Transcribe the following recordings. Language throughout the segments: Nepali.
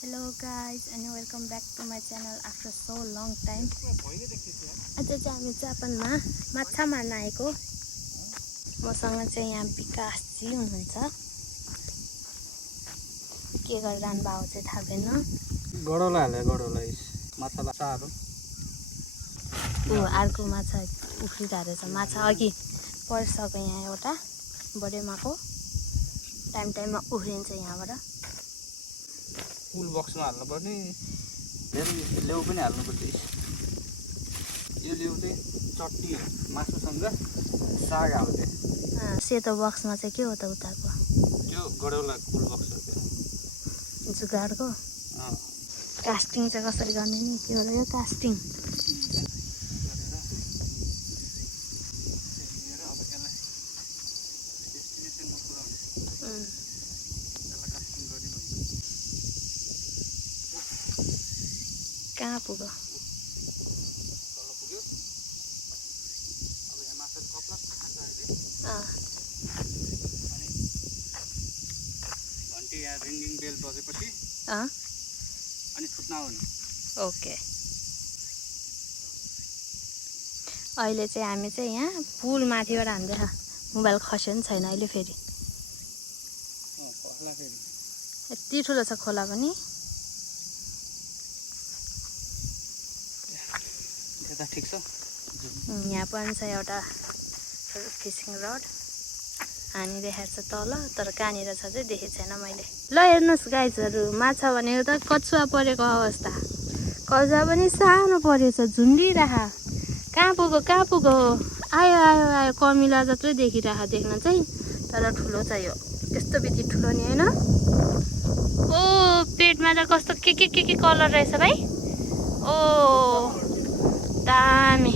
Hello guys and welcome back to my channel after so long time. आज चाहिँ हामी जापानमा माछा मार्न आएको. मसँग चाहिँ यहाँ विकासजी हुनुहुन्छ. के गरिरहनु भएको चाहिँ थाहा भएन. गडौला हाले गडौला माछालाई सारो. अर्को माछा उफ्रिरहेको रहेछ. माछा अघि परिसक्यो यहाँ एउटा बडेमाको. टाइममा उफ्रिन्छ यहाँबाट. फुल बक्समा हाल्नु पर्ने. लेउ पनि हाल्नु पर्छ. यो लेउ चाहिँ चट्नी मासुसँग साग हाल्थे. सेतो बक्समा चाहिँ के हो त उताको? त्यो गडौला फुल बक्स हो त्यो. जुगाडको कास्टिङ चाहिँ कसरी गर्ने नि? के हो यो कास्टिङ? कहाँ पुग्यो? घन्टी या रिङ्गिङ बेल बजेपछि अनि छुट्न आउनु. ओके. अहिले चाहिँ हामी चाहिँ यहाँ पुल माथिबाट हान्दैछ. मोबाइल खस्यो नि छैन अहिले फेरि. यति ठुलो छ खोला पनि. ठिक छ. यहाँ पनि छ एउटा फिसिङ रड हानिरहेको छ तल. तर कहाँनिर छ चाहिँ देखेको छैन मैले. ल हेर्नुहोस् गाइजहरू, माछा भनेको त कछुवा परेको अवस्था. कछुवा पनि सानो परेछ, झुन्डिरह. कहाँ पुगो आयो आयो आयो. कमिला जत्रै देखिरह देख्न चाहिँ. तर ठुलो छ यो. यस्तो बित्ति ठुलो नि होइन. ओ पेटमा त कस्तो के कलर रहेछ भाइ. ओ दामी.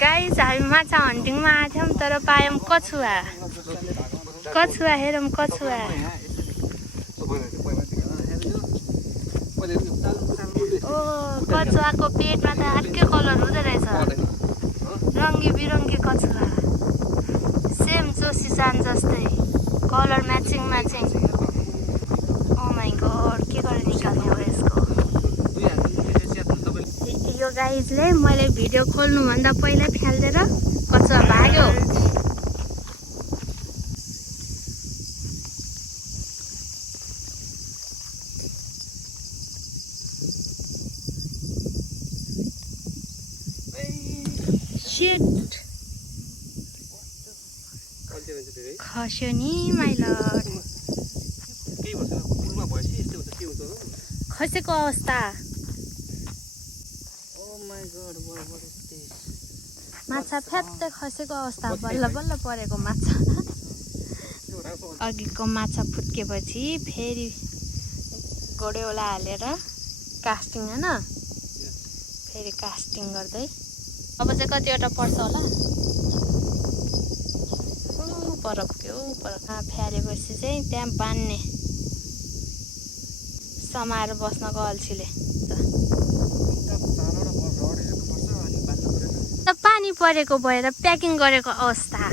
गाइस हामी माछा हन्टिङमा आएको थियौँ तर पायौँ कछुवा. हेरौँ कछुवा. ओ कछुवाको पेटमा त अर्कै कलर हुँदो रहेछ. रङ्गी बिरङ्गी कछुवा. सेम जोसिसान जस्तै colour matching. Oh my god, के गरेर निकाल्ने हो यसको? यो गाइजले मैले भिडियो खोल्नुभन्दा पहिल्यै फ्याल्देर कछुवा भाग्यो. खस्यो नि माइलर. खसेको अवस्था. माछा फ्यात्तै खसेको अवस्था. बल्ल परेको माछा. अघिको माछा फुत्केपछि फेरि गोडेउला हालेर कास्टिङ होइन. फेरि कास्टिङ गर्दै. अब चाहिँ कतिवटा पर्छ होला. पर फ्यारेपछि चाहिँ त्यहाँ बान्ने. समाएर बस्नको अल्छीले. पानी परेको भएर प्याकिङ गरेको अवस्था.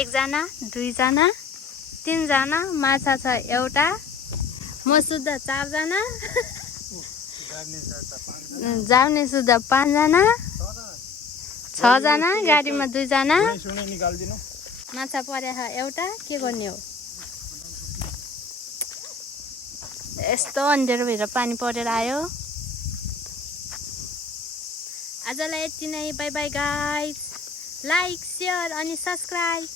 एकजना, दुईजना, तीनजना. माछा छ एउटा. म सुधा 4 जना. जाउने सुधा 5 जना. 6 जना. गाडीमा 2 जना. माछा परेको एउटा. के गर्ने हो? यस्तो अन्धेरो भएर पानी परेर आयो. आजलाई यति नै. By by guys. Like, share अनि सब्सक्राइब.